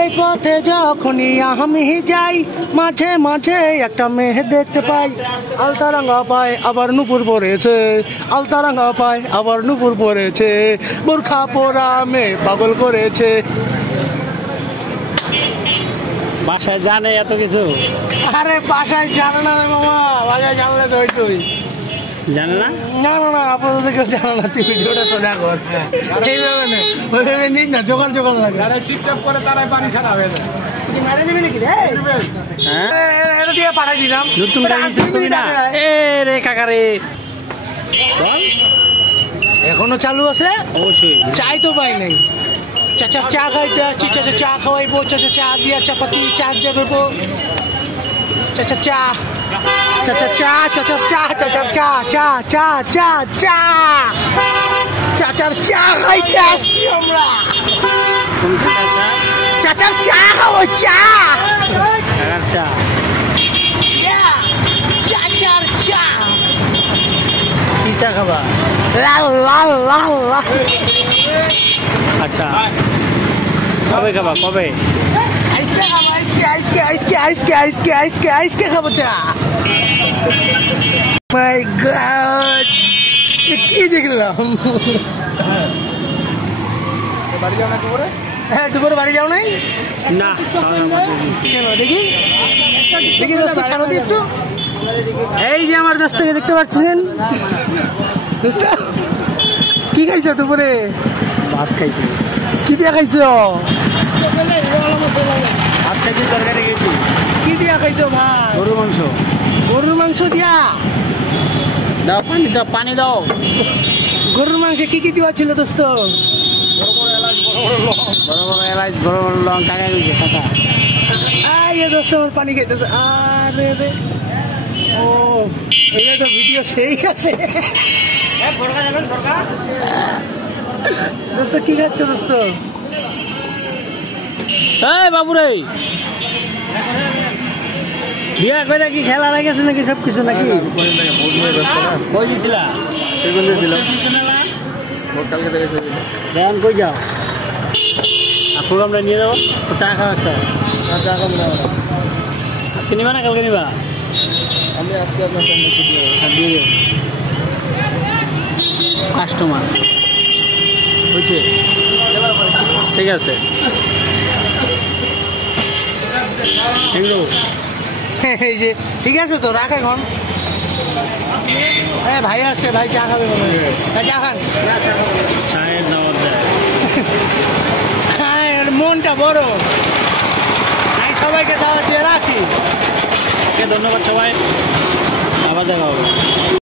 এই পথে যখনই আমি যাই মাঝে মাঝে একটা মেয়ে দেখতে পাই, আলতারাঙ্গা পায় আবার নুপুর পড়েছে, আলতারাঙ্গা পায় আবার নুপুর পড়েছে, বোরখা পরা মেয়ে পাগল করেছে। বাসায় জানে এত কিছু? আরে বাসায় জানে না মামা, বাসায় জানলে তো তুই জানে না। না না না, আপাতত কেউ জানে না। তুই ভিডিওটা সোজা কর, এইভাবে না ওইভাবে নিস না, জোগান জোগান লাগে। যারা ঠিকঠাক করে তারাই পানি ছাড়া হয়ে যায়। তুই মেরে দিবি নাকি রে? এটা দিয়ে পাঠাই দিলাম। নতুন গাড়ি তুমি না এ রে কাকা রে। এখনো চালু আছে? অবশ্যই। চাই তো পাই নাই। চাচা চা খাইতে আসছি, চাচা চা খাওয়াইবো, চাচা চা দিয়া চাপাতি চার্জে দেবো। চাচা চা, চাচা চা, চাচার চা, চাচার চা, চা চা চা চা, চাচার চা খাইতে আসছি আমরা। চাচার চা খাবো, চা চা চাচার চা। কি চা খাবা? লাল লাল লাল লাল। আচ্ছা কবে খাবা কবে? আইসকে খাবো, আইসকে আইসকে আইসকে আইসকে আইসকে আইসকে আইসকে খাবো চা। মাই গড, কি দেখলাম? বাড়ি যাও না দুপুরে? হ্যাঁ দুপুরে বাড়ি যাও নাই? না কেন দেখি দেখি দোস্ত, ছাড়ো দি একটু। এই যে আমার দোস্তকে দেখতে পাচ্ছেন। দোস্ত কি খাইছো দুপুরে? ভাত খাইছি। কি দিয়ে খাইছো? ভাত খাইছি, তরকারি খেয়েছি। কি দিয়া খাইছো ভাই? গরু মাংস। গরুর মাংস দিয়া? দাও পানি দাও, পানি দাও। গরুর মাংসে কি কি দেওয়া ছিল দোস্ত? বড় বড় এলাচ, বড় বড় লং। কাকা গেছে কাকা। আয় দোস্ত আমার পানি খাইতেছে। আরে রে, ও এটা তো ভিডিও সেই আছে। দোস্ত কি খাচ্ছ দোস্ত? এই বাবু রে, বিয়া করে কি খেলা হয়ে গেছে নাকি সব কিছু নাকি? কই দিছিলা? দেন কই যাও? প্রোগ্রামটা নিয়ে যাবো, চা খাওয়া একটা। চা খাবো না আজকে নিবা না কালকে নিবা? আমি আজকে আপনার দিয়ে দেবো কাস্টমার বুঝছে। ঠিক আছে এগুলো এই যে ঠিক আছে তো, রাখ এখন। হ্যাঁ ভাই আসছে, ভাই চা খাবে মনে হয়। চা খান। চায়ের দাওয়াত দেয়। হ্যাঁ মনটা বড়, আমি সবাইকে দাওয়াত দিয়ে রাখি। ধন্যবাদ সবাই, আবার দেখা হবে।